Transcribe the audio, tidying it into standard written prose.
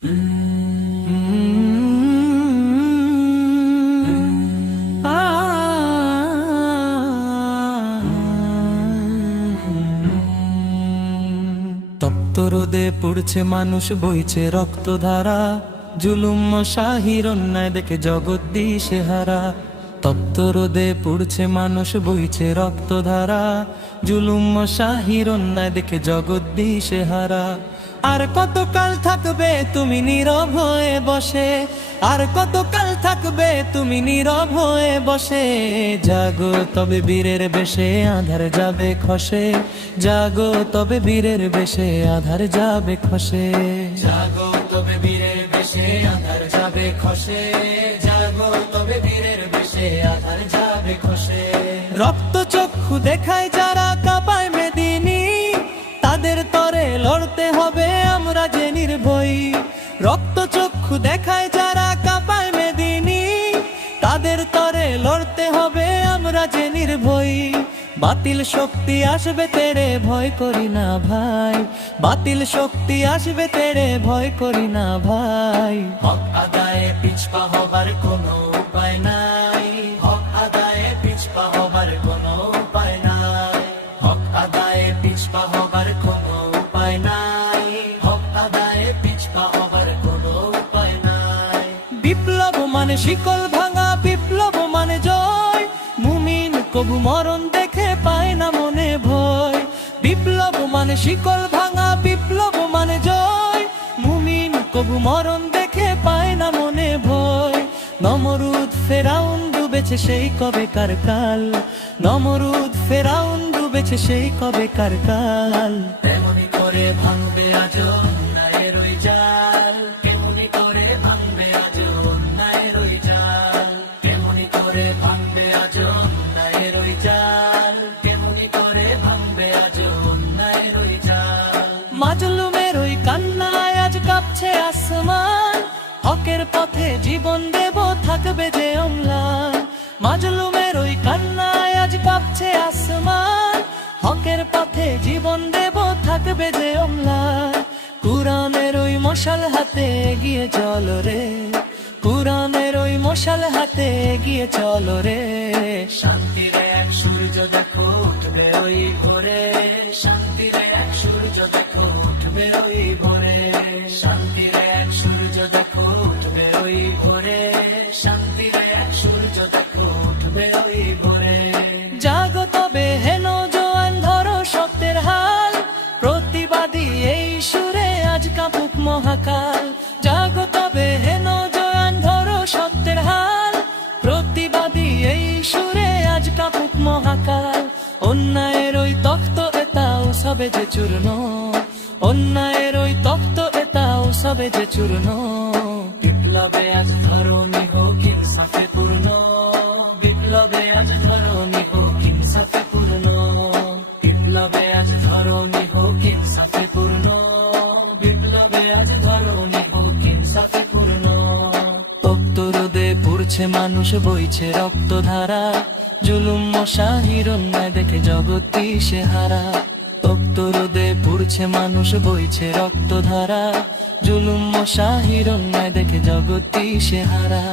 তপ্ত রোদে পুড়ছে মানুষ, বইছে রক্তধারা, জুলুম শাহির অন্যায় দেখে জগৎ দিশেহারা। তপ্ত রোদে পুড়ছে মানুষ, বইছে রক্তধারা, জুলুম শাহির অন্যায় দেখে জগৎ দিশেহারা। আর কতকাল থাকবে তুমি নীরব হয়ে বসে, আর কতকাল থাকবে তুমি নীরব হয়ে বসে। জাগো তবে বীরের বেশে, আধার যাবে খসে। জাগো তবে বীরের বেশে, আধার যাবে খসে। জাগো তবে বীরের বেশে, আধার যাবে খসে। জাগো তবে বীরের বেশে, আধার যাবে খসে। রক্ত চক্ষু দেখায় যারা কাঁপায় মেদিনী, তাদের তরে লড়তে হবে আমরা যে নির্ভয়ী। রক্ত চক্ষু দেখায় যারা কাঁপায় মেদিনী, তাদের তরে লড়তে হবে আমরা যে নির্ভয়ী। বাতিল শক্তি আসবে তেরে, ভয় করি না ভাই। বাতিল শক্তি আসবে তেরে, ভয় করি না ভাই। হক আদায়ে পিছপা হবার কোনো উপায় নাই। হক আদায়ে পিছপা হবার কোনো উপায় নাই। হক আদায়ে পিছপা হবার কোনো উপায় নাই। হক আদায়ে পিছপা হবার কোনো উপায় নাই। বিপ্লব মানে শিকল ভাঙা, বিপ্লব মানে জয়। মুমিন কবু মরণ দেখে পায় না মনে ভয়। বিপ্লব মানে শিকল ভাঙা, বিপ্লব মানে জয়। মুমিন কবু মরণ দেখে পায় না মনে ভয়। নমরুদ ফেরাউন ডুবেছে সেই কবেকার কাল। নমরুদ ফেরাউন ডুবেছে সেই কবেকার কাল। তেমনি করে ভাঙবে আজ অন্যায়ের ওই জাল। কেমনি করে ভাঙবে আজ অন্যায়ের ওই জাল। কেমনি করে ভাঙবে আজ অন্যায়ের ওই জাল। কেমনি করে ভাঙবে আজ অন্যায়ের ওই জাল। মাজলুমের ওই কান্নায় আজ কাঁপছে আসমান। হকের পথে জীবন দেব থাকবে যে অম্লান। মাজলুমের ওই কান্নায় আজ কাঁপছে আসমান। হকের পথে জীবন দেব থাকবে যে অম্লান। কুরআনের ওই মশাল হাতে এগিয়ে চলো রে। কুরআনের ওই মশাল হাতে এগিয়ে চলো রে। শান্তির এক সূর্য দেখো উঠবে ওই ভোরে। শান্তির এক সূর্য দেখো উঠবে ওই ভোরে। শান্তির এক সূর্য দেখো উঠবে ওই ভোরে। শান্তির এক সূর্য দেখো উঠবে ওই ভোরে। জাগো তবে হেন জোয়ান, ধরো সত্যের হাল। প্রতিবাদী এই সুরে আজ কাঁপুক মহাকাল। জাগো তবে হেন জোয়ান, ধরো সত্যের হাল। প্রতিবাদী এই সুরে আজ কাঁপুক মহাকাল। অন্যায়ের ওই তখ্ত এতাও সবে যে চূর্ণ। অন্যায়ের ওই তখ্ত এতাও সবে যে চূর্ণ। বিপ্লবে আজ ধরণী হোক ইনসাফে পূর্ণ। বিপ্লবে আজ ধরণী হোক ইনসাফে পূর্ণ। বিপ্লবে আজ ধরণী হোক ইনসাফে পূর্ণ। বিপ্লবে আজ ধরণী হোক ইনসাফে পূর্ণ। তপ্ত রোদে পুড়ছে মানুষ, বইছে রক্তধারা, জুলুম শাহির অন্যায় দেখে জগৎ দিশেহারা। তপ্ত রোদে পুড়ছে মানুষ, বইছে রক্তধারা, জুলুম শাহির অন্যায় দেখে জগৎ দিশেহারা।